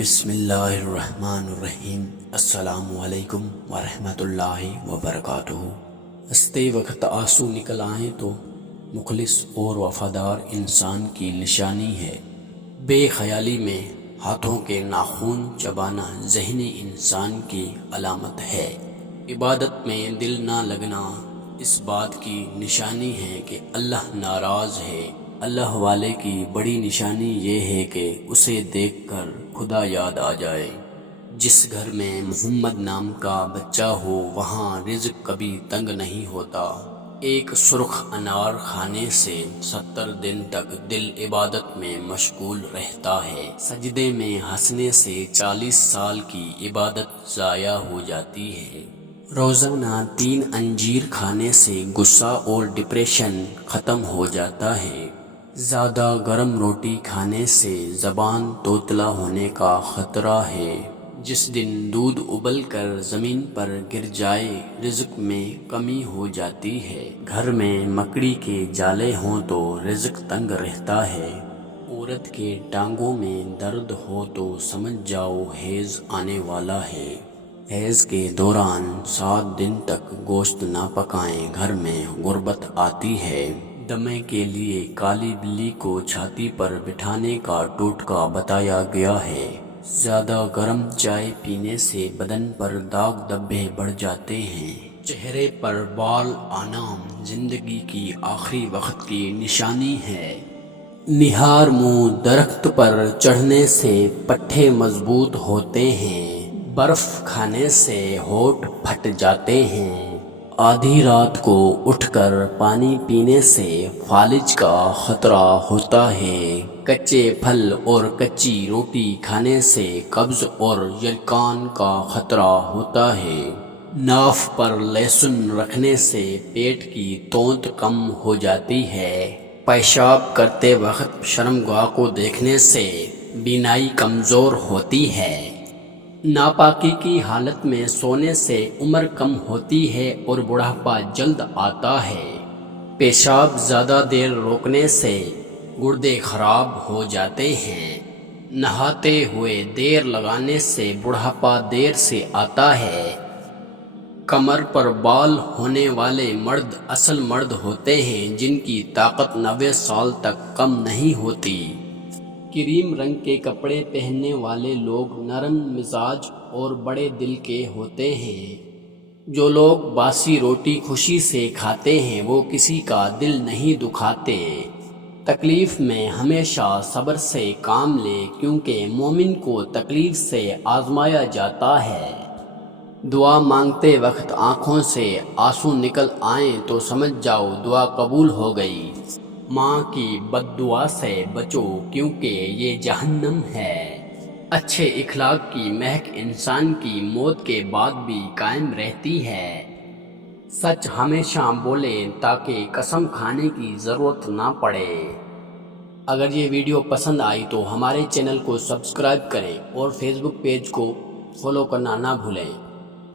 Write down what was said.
بسم اللہ الرحمن الرحیم۔ السلام علیکم ورحمۃ اللہ وبرکاتہ۔ ہنستے وقت آنسو نکل آئیں تو مخلص اور وفادار انسان کی نشانی ہے۔ بے خیالی میں ہاتھوں کے ناخن چبانا ذہنی انسان کی علامت ہے۔ عبادت میں دل نہ لگنا اس بات کی نشانی ہے کہ اللہ ناراض ہے۔ اللہ والے کی بڑی نشانی یہ ہے کہ اسے دیکھ کر خدا یاد آ جائے۔ جس گھر میں محمد نام کا بچہ ہو وہاں رزق کبھی تنگ نہیں ہوتا۔ ایک سرخ انار کھانے سے 70 دن تک دل عبادت میں مشغول رہتا ہے۔ سجدے میں ہنسنے سے 40 سال کی عبادت ضائع ہو جاتی ہے۔ روزانہ 3 انجیر کھانے سے غصہ اور ڈپریشن ختم ہو جاتا ہے۔ زیادہ گرم روٹی کھانے سے زبان توتلا ہونے کا خطرہ ہے۔ جس دن دودھ ابل کر زمین پر گر جائے رزق میں کمی ہو جاتی ہے۔ گھر میں مکڑی کے جالے ہوں تو رزق تنگ رہتا ہے۔ عورت کے ٹانگوں میں درد ہو تو سمجھ جاؤ حیض آنے والا ہے۔ حیض کے دوران 7 دن تک گوشت نہ پکائیں، گھر میں غربت آتی ہے۔ دمے کے لیے کالی بلی کو چھاتی پر بٹھانے کا ٹوٹکا بتایا گیا ہے۔ زیادہ گرم چائے پینے سے بدن پر داغ دھبے بڑھ جاتے ہیں۔ چہرے پر بال آنا زندگی کی آخری وقت کی نشانی ہے۔ نہار منہ درخت پر چڑھنے سے پٹھے مضبوط ہوتے ہیں۔ برف کھانے سے ہونٹ پھٹ جاتے ہیں۔ آدھی رات کو اٹھ کر پانی پینے سے فالج کا خطرہ ہوتا ہے۔ کچے پھل اور کچی روٹی کھانے سے قبض اور یلکان کا خطرہ ہوتا ہے۔ ناف پر لہسن رکھنے سے پیٹ کی توند کم ہو جاتی ہے۔ پیشاب کرتے وقت شرمگاہ کو دیکھنے سے بینائی کمزور ہوتی ہے۔ ناپاکی کی حالت میں سونے سے عمر کم ہوتی ہے اور بڑھاپا جلد آتا ہے۔ پیشاب زیادہ دیر روکنے سے گردے خراب ہو جاتے ہیں۔ نہاتے ہوئے دیر لگانے سے بڑھاپا دیر سے آتا ہے۔ کمر پر بال ہونے والے مرد اصل مرد ہوتے ہیں جن کی طاقت 90 سال تک کم نہیں ہوتی۔ کریم رنگ کے کپڑے پہننے والے لوگ نرم مزاج اور بڑے دل کے ہوتے ہیں۔ جو لوگ باسی روٹی خوشی سے کھاتے ہیں وہ کسی کا دل نہیں دکھاتے۔ تکلیف میں ہمیشہ صبر سے کام لے کیونکہ مومن کو تکلیف سے آزمایا جاتا ہے۔ دعا مانگتے وقت آنکھوں سے آنسو نکل آئیں تو سمجھ جاؤ دعا قبول ہو گئی۔ ماں کی بد دعا سے بچو کیونکہ یہ جہنم ہے۔ اچھے اخلاق کی مہک انسان کی موت کے بعد بھی قائم رہتی ہے۔ سچ ہمیشہ بولیں تاکہ قسم کھانے کی ضرورت نہ پڑے۔ اگر یہ ویڈیو پسند آئی تو ہمارے چینل کو سبسکرائب کریں اور فیس بک پیج کو فالو کرنا نہ بھولیں۔